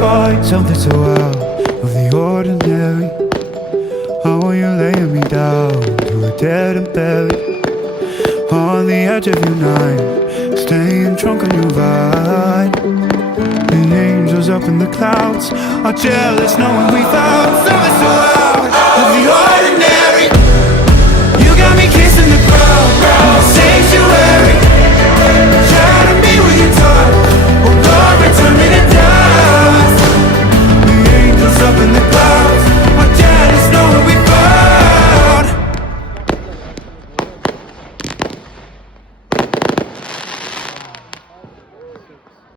find something so out of the ordinary. How are you laying me down to a dead and buried on the edge of your night, staying drunk on your vine. The angels up in the clouds are jealous knowing we found something so